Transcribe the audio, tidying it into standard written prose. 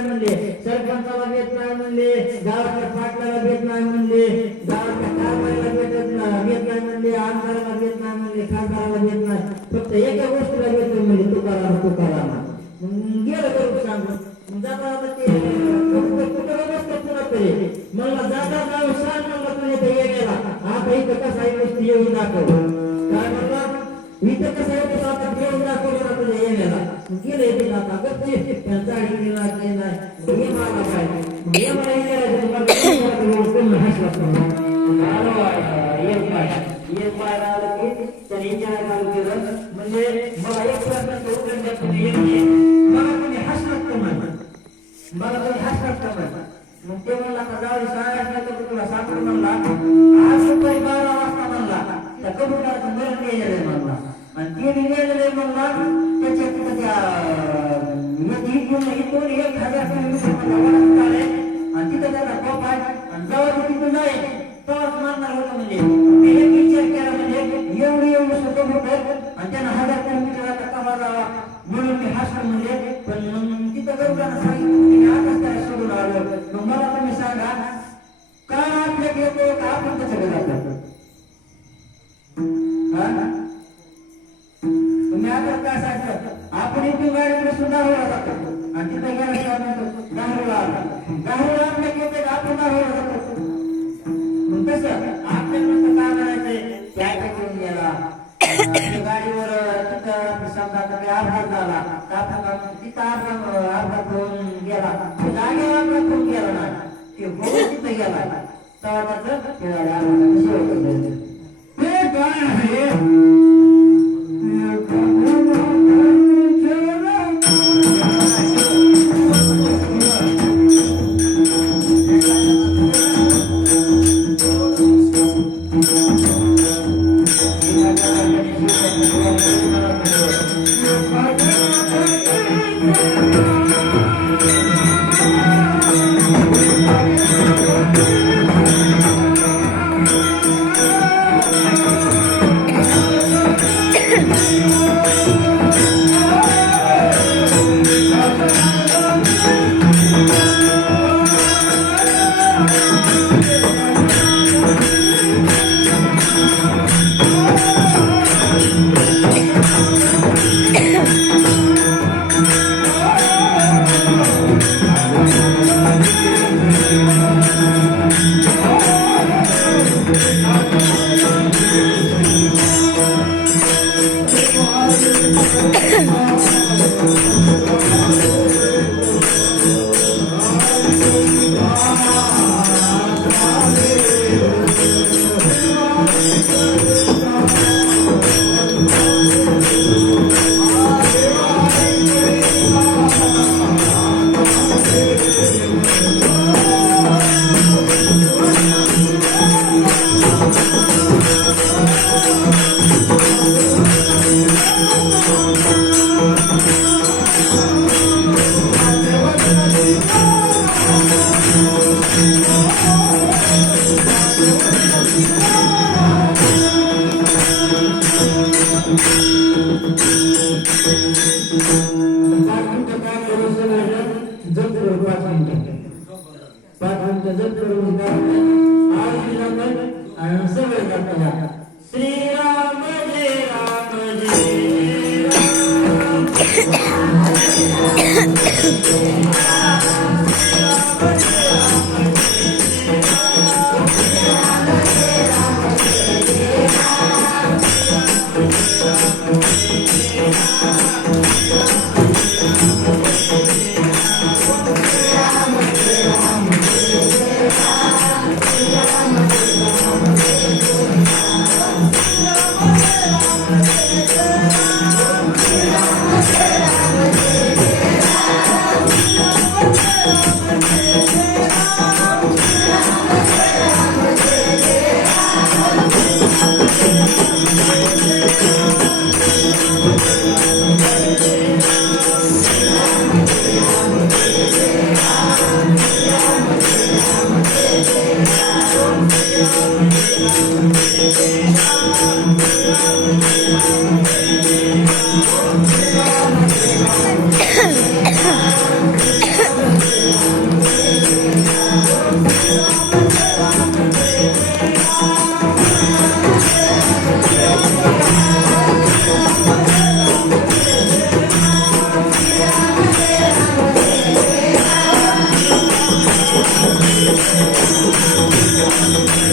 नाही म्हणले, सरपंचाला भेट नाही म्हणले, गावाच्या पाटलाला भेट नाही म्हणले, गावाच्या कारभारीला भेट नाही म्हणले, आमदाराला भेट नाही म्हणले, खासदाराला भेट नाही, फक्त एका गोष्टीला भेट म्हणजे तुकाराम गेलं करून सांगून जाता ते कुठं व्यवस्था पुन्हा तरी मला जाता जाऊ सांग म्हणलं तुझे ते येण्याला आता इथं कसा आहे गोष्टी येऊन दाखव काय म्हणला इथं कसं आहे आता येऊन दाखवलं तुझ्या येण्याला गेले ते आता त्यांचा गेला ते नाही हे मला काय हे मला एक बार आलं की त्याने इंजिनियर चालू केलं म्हणजे मला एक प्रश्नाचं उत्तर द्या तुम्ही येते मला तुम्ही हसलात का मला तुम्ही हसलात का मग ते म्हणला का जाऊ सांगायचं तुला सापडून म्हणला आज दुपारी 12 वाजता म्हणला त्या कबुतराचं मरण गेलेलं आहे म्हणला आणि ते गेलेलं आहे म्हणला त्याच्या तिथं त्या इथून 1000 किलोमीटर आले आणि तिथं त्याचा कोप आहे आणि जवळ तिथून जाईल तेव्हाच मारणार होतं म्हणजे ते एक विचार केला म्हणजे एवढं सोपं होतं आणि त्यांना 1000 किलोमीटरचा कमा जावा म्हणून मी हसलो म्हणजे पण मग तिथं गौरांना सांगितलं आताच त्याला सोडून आलो मग मला तुम्ही सांगा का आपल्या घेतो का आपण त्याच्याकडे जातो तुम्ही आता काय सांगता आपण इथून गाडीकडे सुद्धा होला जातो आणि तिथं गेला गाहूला आपल्या घेते आपण गाहूला जातो मग कसं आपल्याकडून काय करायचंय त्या घेऊन गेला गाडीवर तिथं समजा कधी अपघात झाला तिथं अपघात होऊन गेला जागेवर अपघात होऊन गेला ना ते होऊन तिथं गेला तेव्हा त्याचं ते काय आहे Thank you.